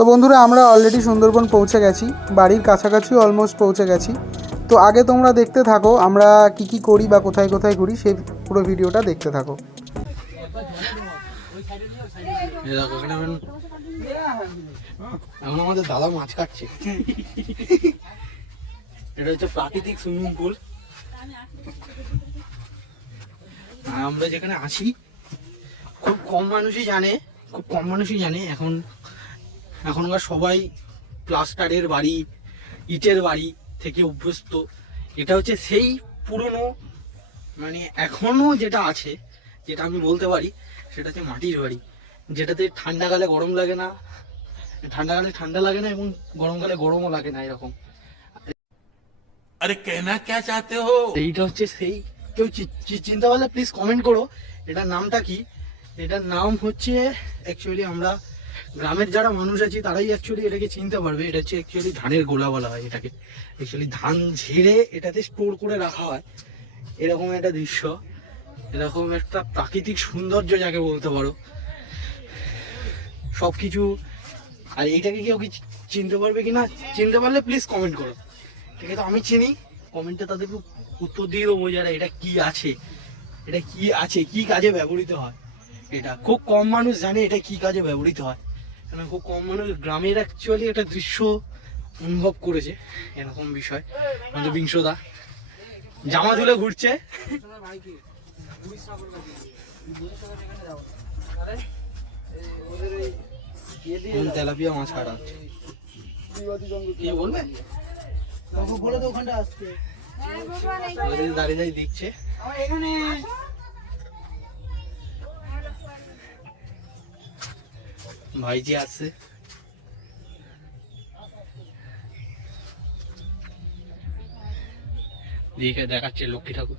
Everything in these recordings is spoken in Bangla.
তো বন্ধুরা আমরা অলরেডি সুন্দরবন পৌঁছে গেছি, বাড়ির কাছাকাছি অলমোস্ট পৌঁছে গেছি। তো আগে তোমরা দেখতে থাকো আমরা কি কি করি বা কোথায় কোথায় ঘুরি, সেই পুরো ভিডিওটা দেখতে থাকো। এখন আমাদের দাদা মাছ কাটছে। এটা হচ্ছে প্রাকৃতিক সুইমিং পুল। আমরা যেখানে আছি খুব কম মানুষই জানে এখনকার সবাই প্লাস্টারের বাড়ি, ইটের বাড়ি থেকে অভ্যস্ত। এটা হচ্ছে সেই পুরনো, মানে এখনো যেটা আছে, যেটা আমি বলতে পারি সেটা হচ্ছে মাটির বাড়ি, যেটাতে ঠান্ডাকালে গরম লাগে না, ঠান্ডাকালে ঠান্ডা লাগে না এবং গরমকালে গরমও লাগে না এরকম। अरे कहना क्या चाहते हो? এইটা হচ্ছে সেই, কেউ চিন্তা পারলে প্লিজ কমেন্ট করো এটার নামটা কি। এটার নাম হচ্ছে অ্যাকচুয়ালি আমরা গ্রামের যারা মানুষ আছি তারাই অ্যাকচুয়ালি এটাকে চিনতে পারবে। এটা হচ্ছে অ্যাকচুয়ালি ধানের গোলা বলা হয় এটাকে। অ্যাকচুয়ালি ধান ঝেড়ে এটাতে স্টোর করে রাখা হয়। এরকম একটা দৃশ্য, এরকম একটা প্রাকৃতিক সৌন্দর্য যাকে বলতে পারো সব কিছু। আর এইটাকে কেউ কি চিনতে পারবে কি না, চিনতে পারলে প্লিজ কমেন্ট করো, ঠিক আছে? আমি চিনি, কমেন্টে তাদেরকে উত্তর দিয়ে দেবো যারা এটা কি আছে, কি কাজে ব্যবহৃত হয়। এটা খুব কম মানুষ জানে এটা কি কাজে ব্যবহৃত হয়, কারণ খুব কম মানুষ গ্রামের অ্যাকচুয়ালি একটা দৃশ্য অনুভব করেছে এরকম বিষয়। আমাদের বিংশদা জামা তুলে ঘুরছে, তেলাপিয়া মাছ কাটা হচ্ছে। কি বলবে বলে তো ওখানটা আসছে, দাঁড়িয়ে দাঁড়িয়ে দেখছে এখানে। ভাইজি আসছে, দেখে দেখাচ্ছে লক্ষ্মী ঠাকুর।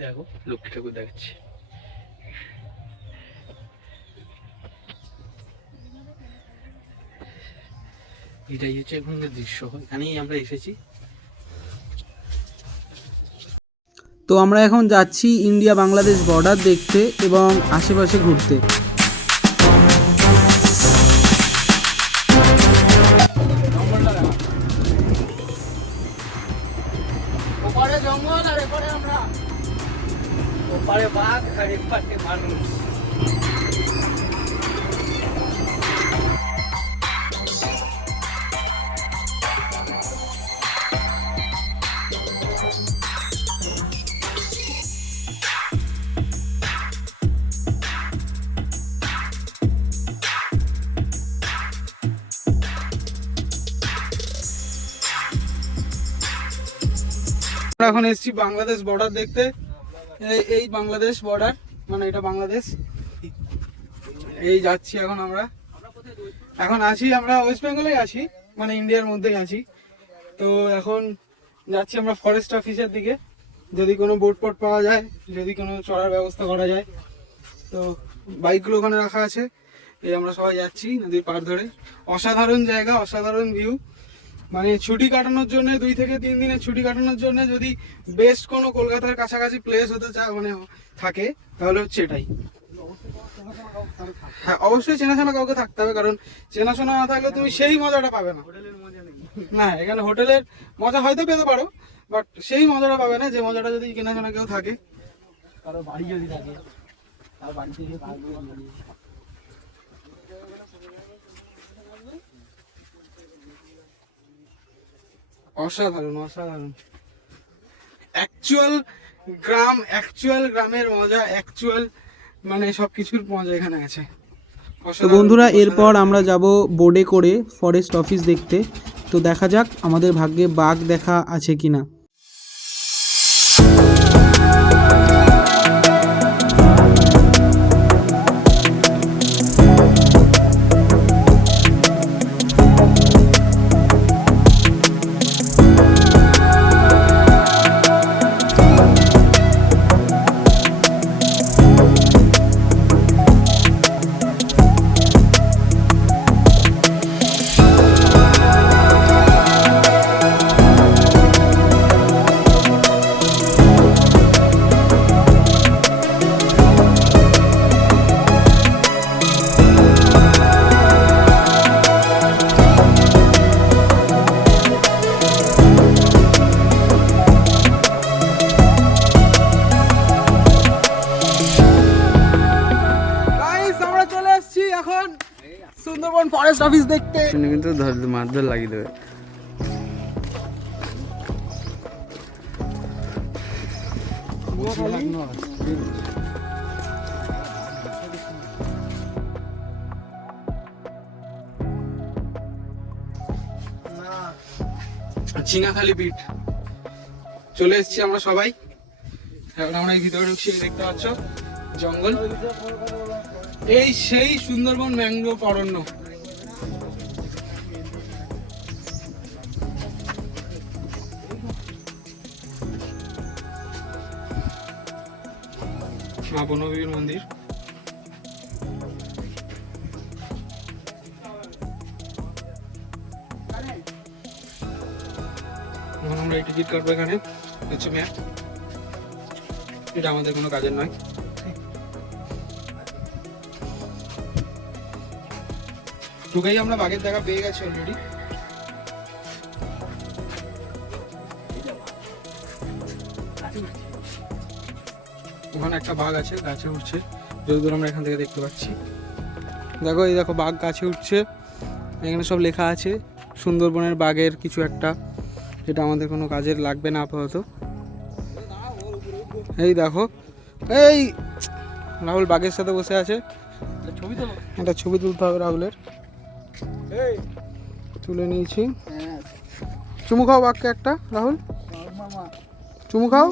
দেখো লক্ষ্মী ঠাকুর দেখাচ্ছে। এটাই হচ্ছে এখনকার দৃশ্য, এখানেই আমরা এসেছি। তো আমরা এখন যাচ্ছি ইন্ডিয়া বাংলাদেশ বর্ডার দেখতে এবং আশেপাশে ঘুরতে। ওপারে জঙ্গল আর এপারে আমরা, ওপারে বাঘ আর এপারে মানুষ। আমরা এখন এসেছি বাংলাদেশ বর্ডার দেখতে। এই বাংলাদেশ বর্ডার, মানে এটা বাংলাদেশ। এই যাচ্ছি এখন আমরা, এখন আছি আমরা ওয়েস্ট বেঙ্গলেই আছি, মানে ইন্ডিয়ার মধ্যেই আছি। তো এখন যাচ্ছি আমরা ফরেস্ট অফিসের দিকে, যদি কোনো বোট পোট পাওয়া যায়, যদি কোনো চড়ার ব্যবস্থা করা যায়। তো বাইকগুলো ওখানে রাখা আছে, এই আমরা সবাই যাচ্ছি নদীর পাড় ধরে। অসাধারণ জায়গা, অসাধারণ ভিউ, মানে ছুটি কাটানোর জন্য 2 থেকে 3 দিনের ছুটি কাটানোর জন্য যদি বেস্ট কোনো কলকাতার কাছাকাছি প্লেস হতে চায় মানে থাকে, তাহলে হচ্ছে এটাই। হ্যাঁ অবশ্যই চেনাশোনা কাউকে থাকতে হবে, কারণ চেনাশোনা না থাকলে তুমি সেই মজাটা পাবে না। না এখানে হোটেলের মজা হয়তো পেতে পারো, বাট সেই মজাটা পাবে না যে মজাটা যদি চেনাশোনা কেউ থাকে। কারো বাড়ি যদি থাকে তার বাড়ি থেকে অসাধারণ অসাধারণ অ্যাকচুয়াল গ্রাম, অ্যাকচুয়াল গ্রামের মজা, অ্যাকচুয়াল মানে সবকিছুর মজা এখানে আছে। তো বন্ধুরা এরপর আমরা যাব বোটে করে ফরেস্ট অফিস দেখতে। তো দেখা যাক আমাদের ভাগ্যে বাঘ দেখা আছে কিনা। সুন্দরবন ফরেস্ট অফিস দেখতে। কিন্তু মারধর লাগিয়ে দেবে। চিনাখালি বিট চলে এসেছি আমরা সবাই। এখন আমরা এই ভিতরে ঢুকছি, দেখতে পাচ্ছ জঙ্গল। এই সেই সুন্দরবন ম্যানগ্রোভ অরণ্য। মা বনবিবির মন্দির। এখন আমরা এই টিকিট কাটবো, এখানে হচ্ছে ম্যাপ। এটা আমাদের কোনো কাজের নয়। ঢুকেই আমরা বাঘের দেখা পেয়ে গেছি অলরেডি। ওখানে একটা বাঘ আছে, গাছে উঠছে, যতদূর আমরা এখান থেকে দেখতে পাচ্ছি। দেখো এই দেখো বাঘ গাছে উঠছে। এখানে সব লেখা আছে সুন্দরবনের বাঘের কিছু একটা, যেটা আমাদের কোনো কাজের লাগবে না আপাতত। এই দেখো এই রাহুল বাঘের সাথে বসে আছে, একটা ছবি তুলতে হবে রাহুলের। তুলে নিয়েছি। চুমু খাও বাঘকে একটা, রাহুল চুমু খাও।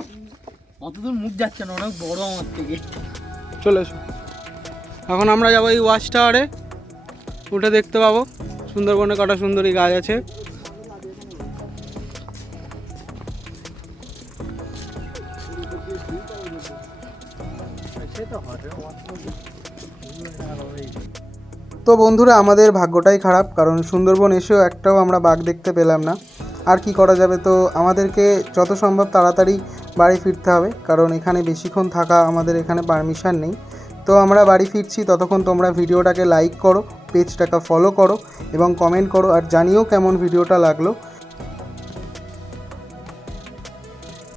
অতদূর মুখ যাচ্ছে না, অনেক বড় আমার থেকে। চলে এসো। এখন আমরা যাবো এই ওয়াচ টাওয়ারে, উঠে দেখতে পাবো সুন্দরবনে কটা সুন্দরী গাছ আছে। তো বন্ধুরা আমাদের ভাগ্যটাই খারাপ, কারণ সুন্দরবন এসেও একটাও আমরা বাঘ দেখতে পেলাম না। আর কি করা যাবে, তো আমাদেরকে যত সম্ভব তাড়াতাড়ি বাড়ি ফিরতে হবে, কারণ এখানে বেশিক্ষণ থাকা আমাদের এখানে পারমিশন নেই। তো আমরা বাড়ি ফিরছি, ততক্ষণ তোমরা ভিডিওটাকে লাইক করো, পেজটাকে ফলো করো এবং কমেন্ট করো, আর জানিও কেমন ভিডিওটা লাগলো।